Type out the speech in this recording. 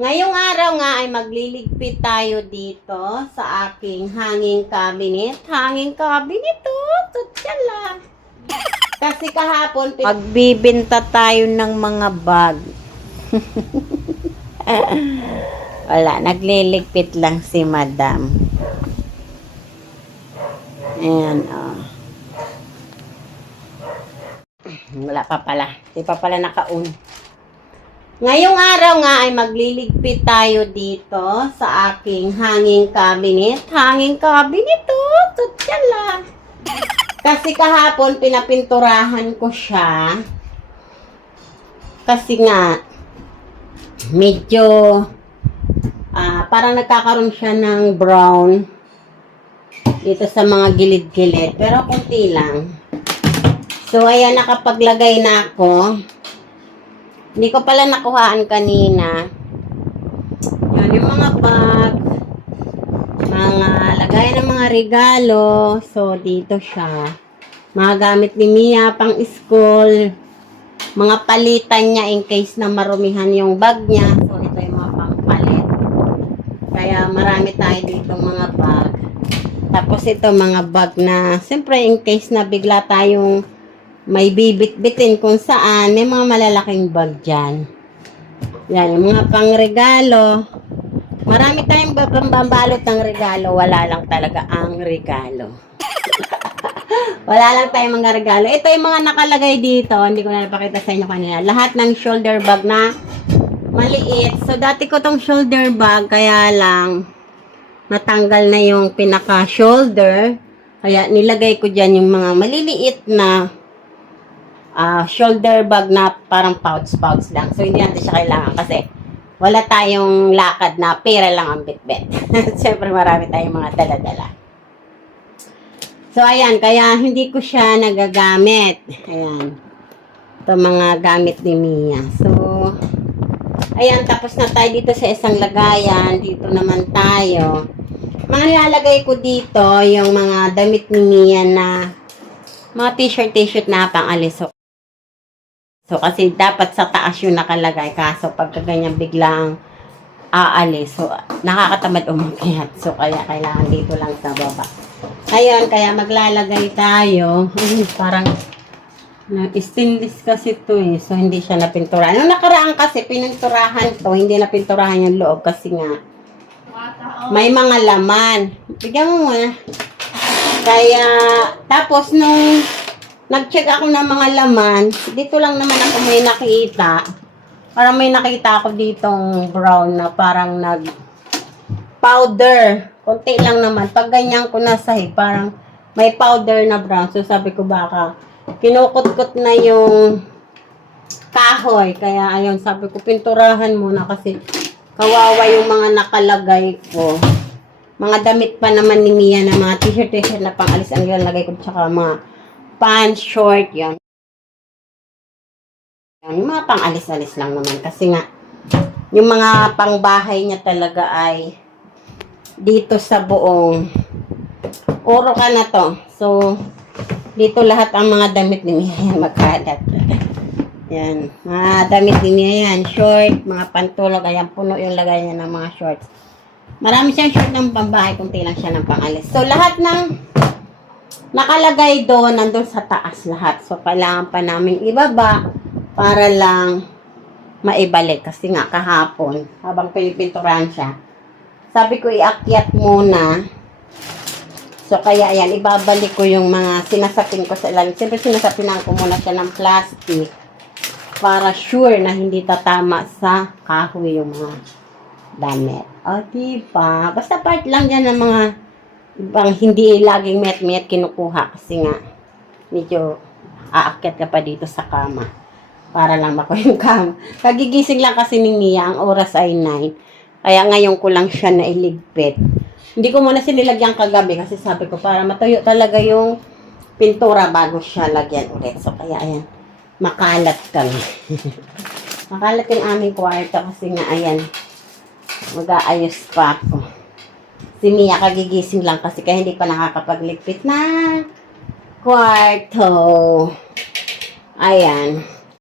Ngayong araw nga ay magliligpit tayo dito sa aking hanging cabinet. Hanging cabinet oh, tutsala. Kasi kahapon magbibenta tayo ng mga bag. Wala, nagliligpit lang si madam. Ayan, oh. Wala pa pala. Di pa pala naka-on. Ngayong araw nga ay magliligpit tayo dito sa aking hanging cabinet. Hanging cabinet oh, tutsala. Kasi kahapon pinapinturahan ko siya. Kasi nga medyo ah parang nagkakaroon siya ng brown dito sa mga gilid-gilid. Pero konti lang. So, ayan, nakapaglagay na ako. Hindi ko pala nakuhaan kanina. Yan, yung mga bag, mga lagay ng mga regalo. So, dito siya. Mga gamit ni Mia pang school. Mga palitan niya in case na marumihan yung bag niya. So, ito yung mga pampalit. Kaya marami tayo dito mga bag. Tapos ito mga bag na, siyempre in case na bigla tayong may bibit-bitin kung saan, may mga malalaking bag dyan. Yan, yung mga pangregalo. Marami tayong babambalot ng regalo, wala lang talaga ang regalo. wala lang tayong mga regalo. Ito yung mga nakalagay dito, hindi ko na napakita sa inyo kanina. Lahat ng shoulder bag na maliit. So, dati ko tong shoulder bag, kaya lang, natanggal na yung pinaka-shoulder. Kaya nilagay ko dyan yung mga maliliit na ah, shoulder bag na parang pouch-pouch lang. So, hindi natin siya kailangan kasi wala tayong lakad na pera lang ang bitbit. Siyempre, marami tayong mga dala-dala. So, ayan. Kaya hindi ko siya nagagamit. Ayan. Ito mga gamit ni Mia. So, ayan. Tapos na tayo dito sa isang lagayan. Dito naman tayo. Mga nilalagay ko dito, yung mga damit ni Mia na mga t-shirt, t-shirt na pang-alis. So, So, kasi dapat sa taas yung nakalagay. Kaso, pagka ganyan biglang aalis, so, nakakatamad umakyat. So, kaya kailangan dito lang sa baba. Ayun, kaya maglalagay tayo. Ay, parang na stainless kasi to eh. So, hindi siya napinturahan. Nung nakaraan kasi, pininturahan to. Hindi napinturahan yung loob kasi nga, may mga laman. Bigyan mo muna. Kaya, tapos nung nag-check ako ng mga laman, dito lang naman ako may nakita. Parang may nakita ako ditong brown na parang nag powder. Konti lang naman. Pag ganyan ko na sahig, parang may powder na brown. So sabi ko baka kinukot-kot na yung kahoy. Kaya ayun, sabi ko pinturahan muna kasi kawawa yung mga nakalagay ko. Mga damit pa naman ni Mia na mga t-shirt, t-shirt na pang-alis ang ilalagay ko. Tsaka mga pants, short, yon Yung mga pang-alis-alis lang naman. Kasi nga, yung mga pangbahay niya talaga ay dito sa buong oro ka na to. So, dito lahat ang mga damit ni Mia yan magkalat. Yan. Mga damit ni Mia yan. Short, mga pantulog. Ayan, puno yung lagay niya ng mga shorts. Marami siyang short ng pambahay, kunti lang siya ng pangalis. So, lahat ng nakalagay doon, nandun sa taas lahat. So, kailangan pa namin ibaba para lang maibalik. Kasi nga, kahapon, habang pinipinturahan siya, sabi ko, iakyat muna. So, kaya ayan, ibabalik ko yung mga sinasapin ko sa ilalim. Siyempre, sinasapinan ko muna siya ng plastic para sure na hindi tatama sa kahoy yung mga damit. O, diba? Basta part lang yan ng mga ibang hindi laging met-met kinukuha kasi nga medyo aakyat ka pa dito sa kama para lang mako yung kama. Kagigising lang kasi ni Mia, ang oras ay 9. Kaya ngayon ko lang siya nailigpit. Hindi ko muna sinilagyan kagabi kasi sabi ko para matuyo talaga yung pintura bago siya lagyan ulit. So kaya ayan, makalat kami. makalat yung aming kwarto kasi nga ayan, mag-aayos pa ako. Si Mia kagigising lang kasi kaya hindi pa nakakapagligpit na kwarto. Ayan.